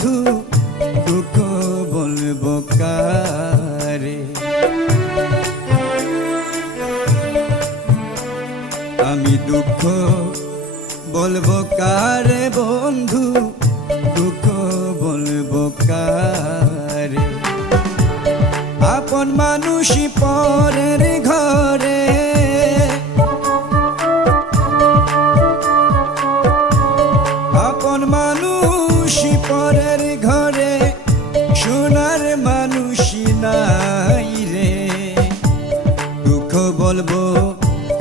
বন্ধু দুঃখ বলবো কারে। আমি দুঃখ বলবো কারে বন্ধু দুঃখ বলবো কারে। আপন মানুষই পরের ঘরে, আপন মানুষই পরের ঘরে, সোনার মানুষই নাই রে। দুঃখ বলবো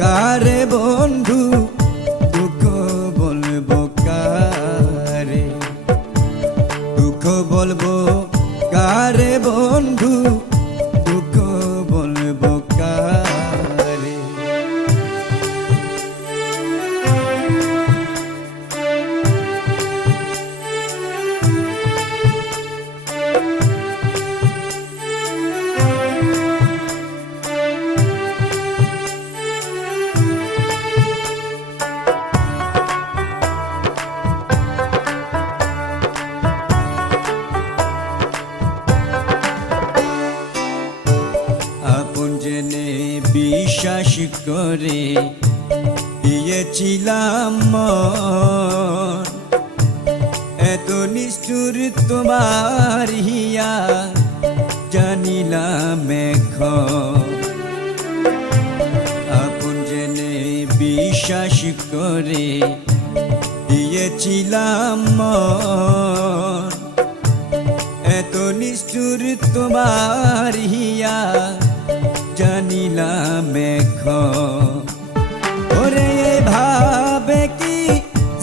কারে বন্ধু দুঃখ বলবো কারে। দুঃখ বলবো কারে বন্ধু দুঃখ বলবো কারে। আপন জেনে বিশ্বাস করে দিয়েছিলাম মন, এত নিষ্ঠুর তোমার হিয়া জানিলাম এখন। আপন জেনে বিশ্বাস করে দিয়েছিলাম মন, এত নিষ্ঠুর তোমার হিয়া জানিলাম এখন। ওরে ভাবে কি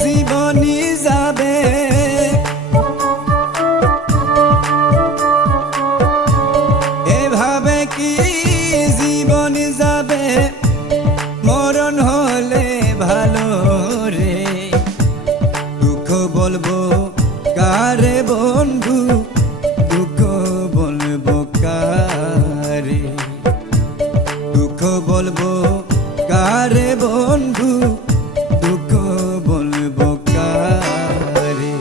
জীবনী যাবে, এভাবে কি জীবনী যাবে, মরণ হলে ভালো রে। দুঃখ বলবো কারে বন্ধু দুঃখ বলবো কারে। দুঃখ বলবো কারে বন্ধু দুঃখ বলবো কারে।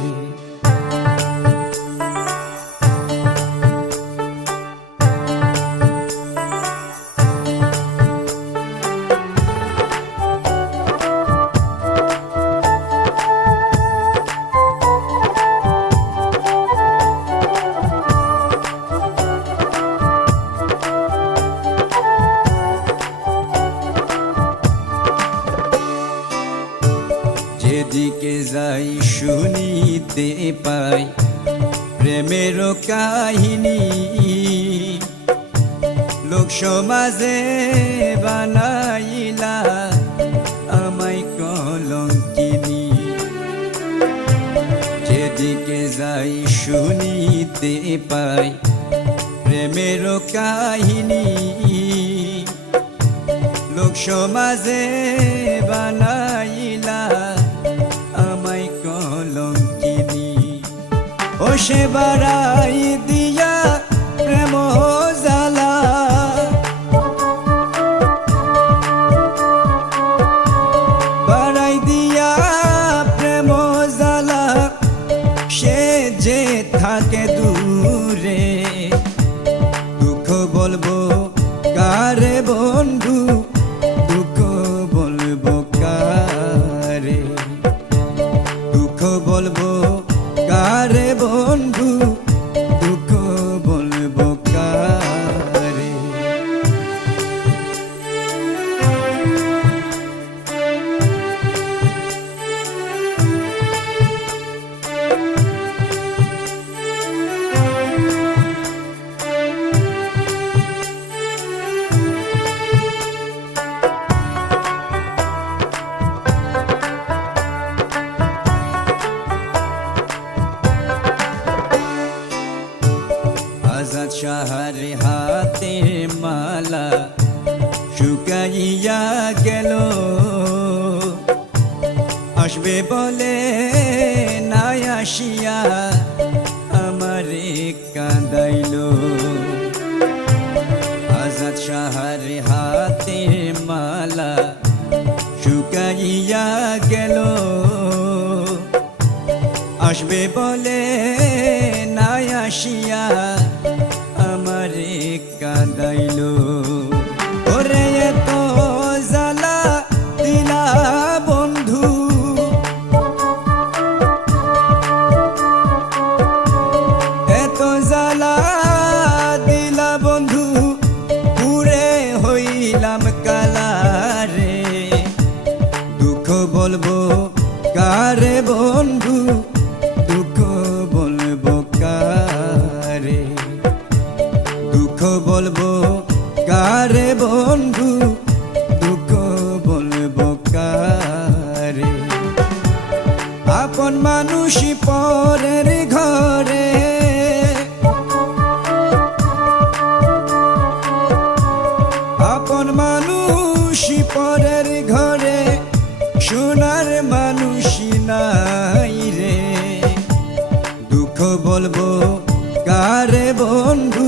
যেদিকে যাই শুনিতে পাই প্রেমের কাহিনী, লোক সমাজে বানাইলা আমায় কলঙ্কিনী। যেদিকে যাই শুনিতে পাই প্রেমের কাহিনী, লোক সমাজে বানাইলা আমায় কলঙ্কিনী। ও সে বাড়াই দিয়া প্রেম জ্বালা, বাড়াই দিয়া প্রেম জ্বালা, সে যে থাকে দূরে। দুঃখ বলবো কারে বন্ধু দুঃখ বলবো কারে। দুঃখ বলবো কারে বন্ধু দুঃখ বলবো কারে। আজাদ শাহর হাতের মালা শুকাইয়া গেল, আসবে বলে নাই আসিয়া আমারে কাঁদাইল। আজাদ শাহর হাতের মালা শুকাইয়া গেল, আসবে বলে আসিয়া আমারে কাঁদাইলো। ওরে এত জ্বালা দিলা বন্ধু, এত জ্বালা দিলা বন্ধু, পুরে হইলাম কালারে। দুঃখ বলবো কারে বন্ধু, দুঃখ বলবো কারে, দুঃখ বলবো কারে বন্ধু, দুঃখ বলবো কারে। আপন মানুষই পরের ঘরে, আপন মানুষই পরের ঘরে, সোনার মানুষই নাই রে। দুঃখ বলবো কারে বন্ধু,